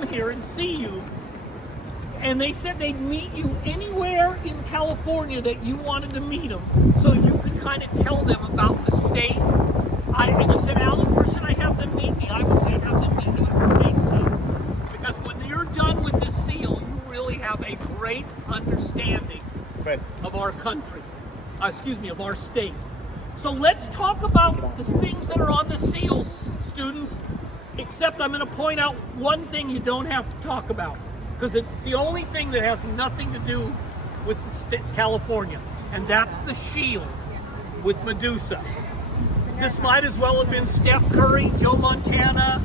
come here and see you. And they said they'd meet you anywhere in California that you wanted to meet them, so you could kind of tell them about the state. And you said, Alan, where should I have them meet me? I would say have them meet you at the state seal. Because when you're done with this seal, you really have a great understanding of our country. Of our state. So let's talk about the things that are on the seals, students. Except I'm going to point out one thing you don't have to talk about. Because it's the only thing that has nothing to do with California, and that's the shield with Medusa. This might as well have been Steph Curry, Joe Montana.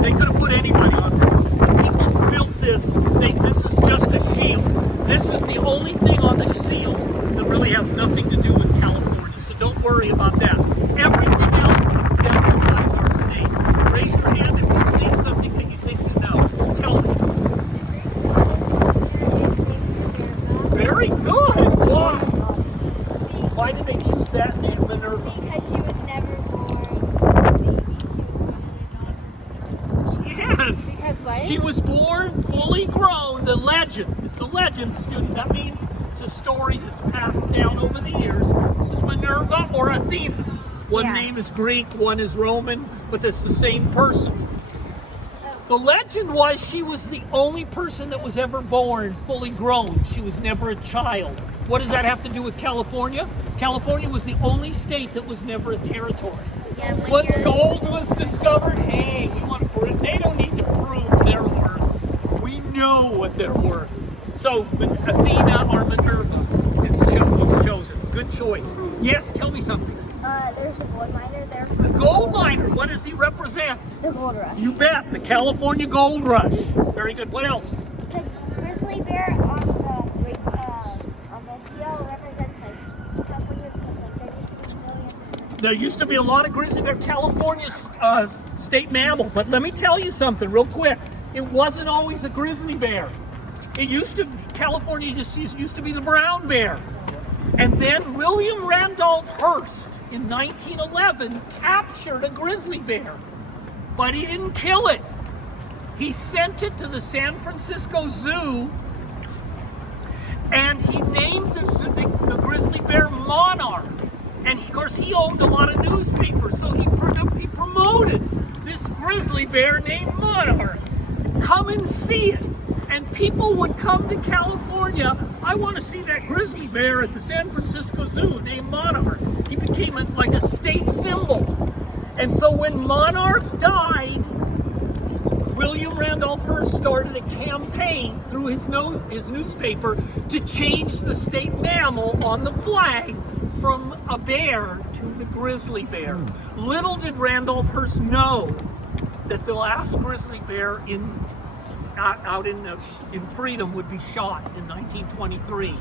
They could have put anybody on this. People built this. This is just a shield. This is the only thing on the seal that really has nothing to do with California, so don't worry about that. Everything else exemplifies our state. Raise your hand if you see something that you think you know. Tell me. Very good. Wow. Why did they choose that name, Minerva? Because she was never born a baby. She was born in an adoption. Yes. Because what? She was born fully grown. The legend. It's a legend, students. That means it's a story that's passed down over the years. This is Minerva or Athena. One name is Greek, one is Roman, but it's the same person. The legend was she was the only person that was ever born fully grown. She was never a child. What does that have to do with California? California was the only state that was never a territory. Yeah, Once gold was discovered, hey, we want to prove. They don't need to prove their worth. We know what they're worth. So Athena or Minerva was chosen. Good choice. Yes, tell me something. There's a gold miner there. The gold miner. What does he represent? The gold rush. You bet. The California Gold Rush. Very good. What else? The grizzly bear on the seal represents like California because there used to be a million. There used to be a lot of grizzly bear. California's state mammal. But let me tell you something real quick. It wasn't always a grizzly bear. California just used to be the brown bear. And then William Randolph Hearst in 1911 captured a grizzly bear, but he didn't kill it. He sent it to the San Francisco Zoo, and he named the grizzly bear Monarch. And of course, he owned a lot of newspapers, so he promoted this grizzly bear named Monarch. Come and see it. And people would come to California. I want to see that grizzly bear at the San Francisco Zoo named Monarch. He became like a state symbol. And so when Monarch died, William Randolph Hearst started a campaign through his newspaper to change the state mammal on the flag from a bear to the grizzly bear. Little did Randolph Hearst know that the last grizzly bear out in freedom would be shot in 1923.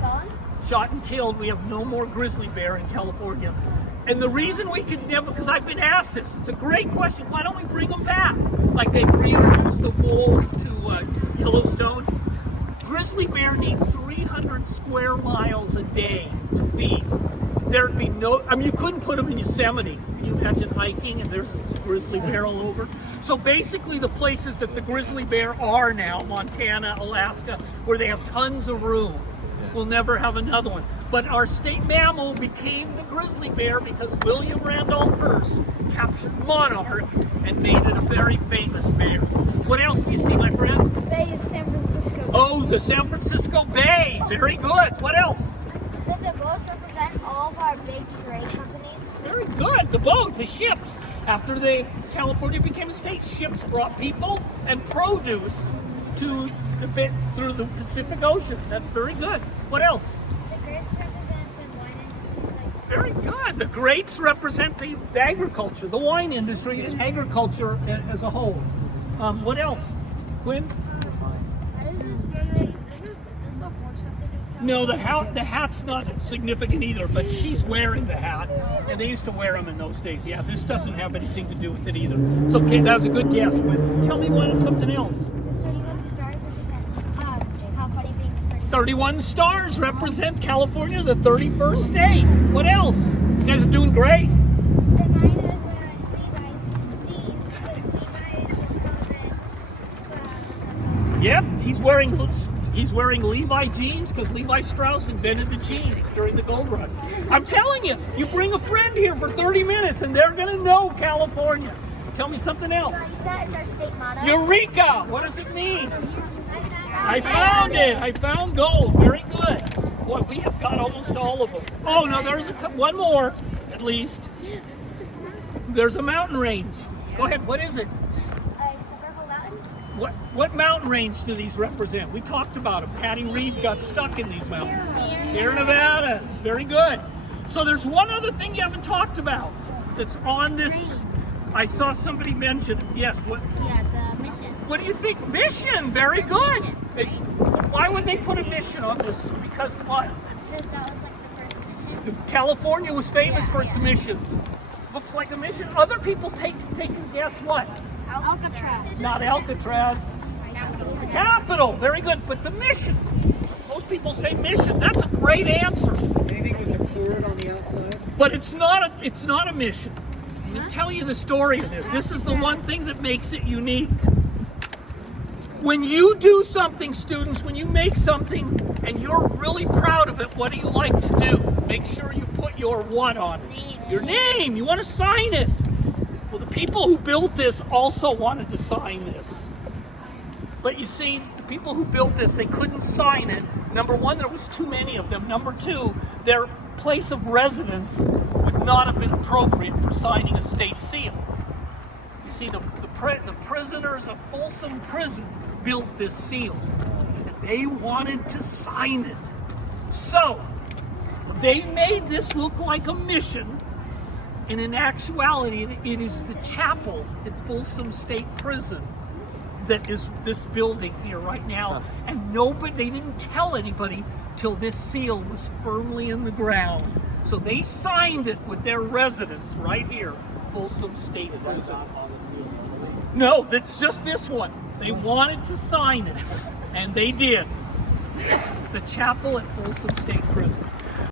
Shot and killed. We have no more grizzly bear in California. And the reason we could never, because I've been asked this, it's a great question, why don't we bring them back? Like they've reintroduced the wolf to Yellowstone. Grizzly bear need 300 square miles a day to feed. There'd be you couldn't put them in Yosemite. Can you imagine hiking and there's a grizzly bear all over? So basically the places that the grizzly bear are now, Montana, Alaska, where they have tons of room, we'll never have another one. But our state mammal became the grizzly bear because William Randolph Hearst captured Monarch and made it a very famous bear. What else do you see, my friend? The bay is San Francisco. Oh, the San Francisco Bay. Very good. What else? Did the boats represent all of our big trade companies? Very good. The boats, the ships. After California became a state, ships brought people and produce to the bit through the Pacific Ocean. That's very good. What else? The grapes represent the wine industry. Very good. The grapes represent the agriculture, the wine industry, and agriculture as a whole. What else? Quinn? No, the hat's not significant either, but she's wearing the hat, and they used to wear them in those days. Yeah, this doesn't have anything to do with it either. It's okay, that was a good guess, but tell me something else. 31 stars represent California, the 31st state. What else? You guys are doing great. Yep, he's wearing Levi jeans because Levi Strauss invented the jeans during the gold rush. I'm telling you, you bring a friend here for 30 minutes and they're going to know California. Tell me something else. That is our state motto. Eureka! What does it mean? I found it. I found gold. Very good. Boy, we have got almost all of them. Oh, no, there's one more, at least. There's a mountain range. Go ahead. What is it? Purple Mountain. What mountain range do these represent? We talked about them. Patty Reed got stuck in these mountains. Sierra Nevada. Very good. So there's one other thing you haven't talked about that's on this. I saw somebody mention it. Yes. What? Yeah, the mission. What do you think? Mission. Very good. Why would they put a mission on this? Because what? Because that was like the first mission. California was famous for its missions. Looks like a mission. Other people take a guess what? Alcatraz. Not Alcatraz. The Capitol. Very good. But the mission. Most people say mission. That's a great answer. Anything with the cord on the outside? But it's not a mission. I'm going to tell you the story of this. This is the one thing that makes it unique. When you do something, students, when you make something and you're really proud of it, what do you like to do? Make sure you put your what on it? Your name. You want to sign it. Well, the people who built this also wanted to sign this. But you see, the people who built this, they couldn't sign it. Number one, there was too many of them. Number two, their place of residence would not have been appropriate for signing a state seal. You see, the prisoners of Folsom Prison built this seal, and they wanted to sign it. So, they made this look like a mission, and in actuality, it is the chapel at Folsom State Prison that is this building here right now. And they didn't tell anybody till this seal was firmly in the ground. So they signed it with their residence right here, Folsom State Prison. Is that not on the seal? No, that's just this one. They wanted to sign it, and they did. The chapel at Folsom State Prison.